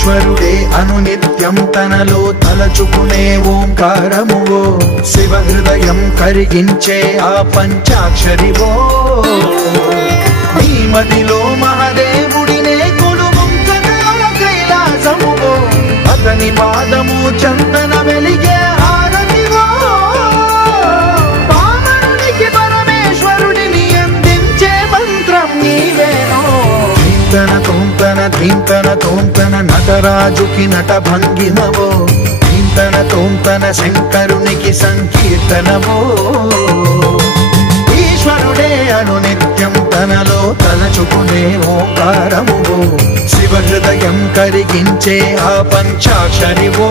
ఈశ్వరుడే అనునిత్యం తనలో తలచుకునే ఓంకారమువో శివ హృదయం కరిగించే ఆ పంచాక్షరివో నీ మదిలో మహాదేవుడినే కొలువుంచగా కైలాసమువో అతని పాదము చందన వెలిగే హారతివో పామరునికి పరమేశ్వరుడిని అందించే మంత్రం నీవేనో ధీంతన తోంతన ధీంతన తోంతన నటరాజుకి నట భంగిమవో ధీంతన తోంతన శంకరునికి సంకీర్తనవో ఈశ్వరుడే అనునిత్యం తనలో తలచుకునే ఓంకారమువో శివ హృదయం కరిగించే ఆ పంచాక్షరివో